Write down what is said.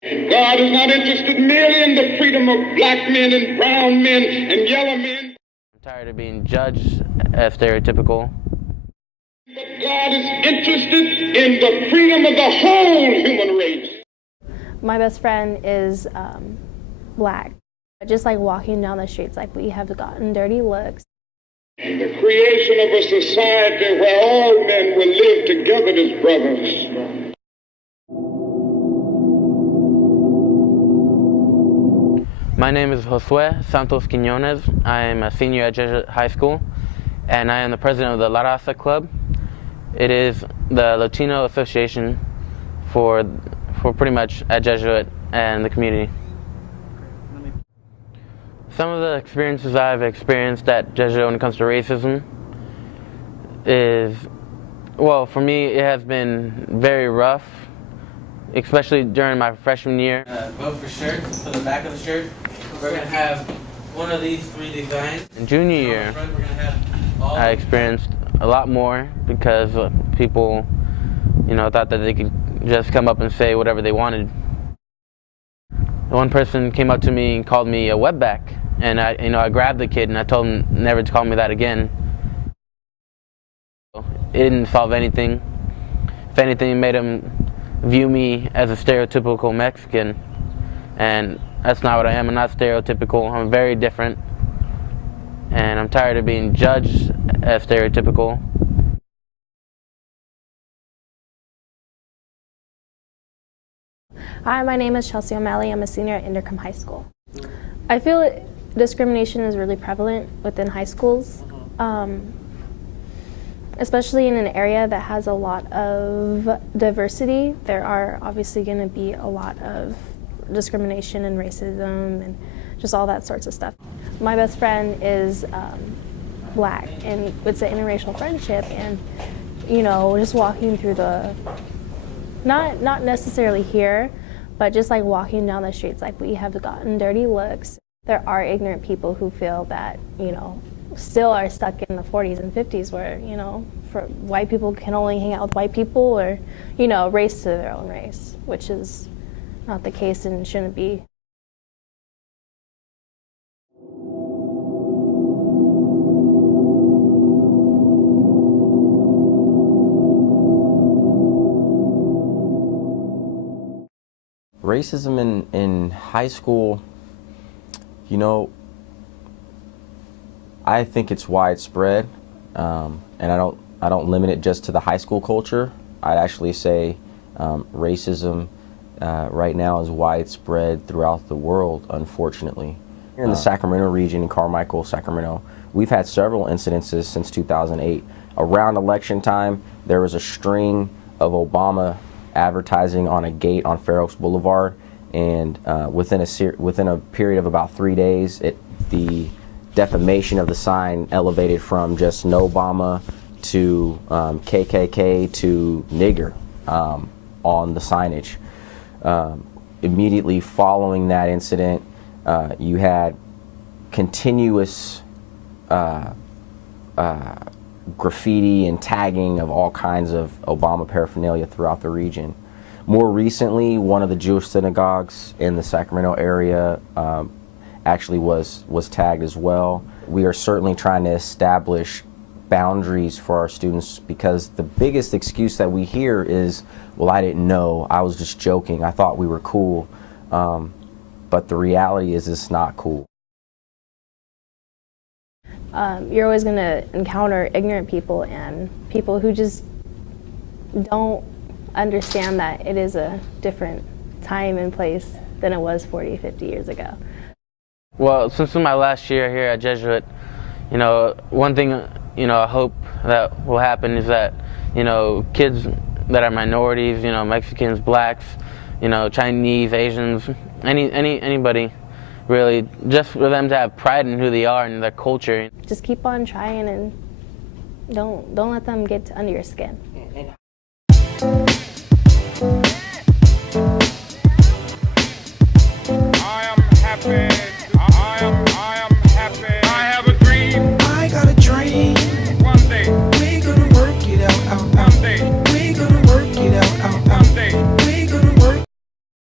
God is not interested merely in the freedom of black men and brown men and yellow men. I'm tired of being judged as stereotypical. But God is interested in the freedom of the whole human race. My best friend is black. Just like walking down the streets, like we have gotten dirty looks. And the creation of a society where all men will live together as brothers. My name is Josue Santos Quiñones. I am a senior at Jesuit High School, and I am the president of the La Raza Club. It is the Latino association for pretty much at Jesuit and the community. Some of the experiences I've experienced at Jesuit when it comes to racism is, well, for me it has been very rough, especially during my freshman year. Vote for shirts, for the back of the shirt, we're going to have one of these 3 designs. In junior year, I experienced a lot more because people, thought that they could just come up and say whatever they wanted. One person came up to me and called me a wetback, and I grabbed the kid and I told him never to call me that again. It didn't solve anything. If anything, it made him view me as a stereotypical Mexican, and that's not what I am. I'm not stereotypical. I'm very different, and I'm tired of being judged as stereotypical. Hi, my name is Chelsea O'Malley. I'm a senior at Intercom High School. I feel discrimination is really prevalent within high schools, especially in an area that has a lot of diversity. There are obviously going to be a lot of discrimination and racism and just all that sorts of stuff. My best friend is black, and it's an interracial friendship, and just walking through the, not necessarily here, but just like walking down the streets, like we have gotten dirty looks. There are ignorant people who feel that, still are stuck in the 40s and 50s where, for white people can only hang out with white people, or, race to their own race, which is not the case and shouldn't be. Racism in high school, I think it's widespread, and I don't limit it just to the high school culture. I'd actually say racism right now is widespread throughout the world, unfortunately. Here in the Sacramento region, in Carmichael, Sacramento, we've had several incidences since 2008. Around election time, there was a string of Obama advertising on a gate on Fair Oaks Boulevard, and within a period of about 3 days, the defamation of the sign elevated from just no Obama to KKK to nigger on the signage. Immediately following that incident, you had continuous graffiti and tagging of all kinds of Obama paraphernalia throughout the region. More recently, one of the Jewish synagogues in the Sacramento area actually was tagged as well. We are certainly trying to establish boundaries for our students, because the biggest excuse that we hear is, well, I didn't know, I was just joking, I thought we were cool. But the reality is it's not cool. You're always going to encounter ignorant people and people who just don't understand that it is a different time and place than it was 40, 50 years ago. Well, since my last year here at Jesuit, one thing, I hope that will happen is that, kids that are minorities, Mexicans, blacks, Chinese, Asians, anybody, really, just for them to have pride in who they are and their culture. Just keep on trying, and don't let them get under your skin.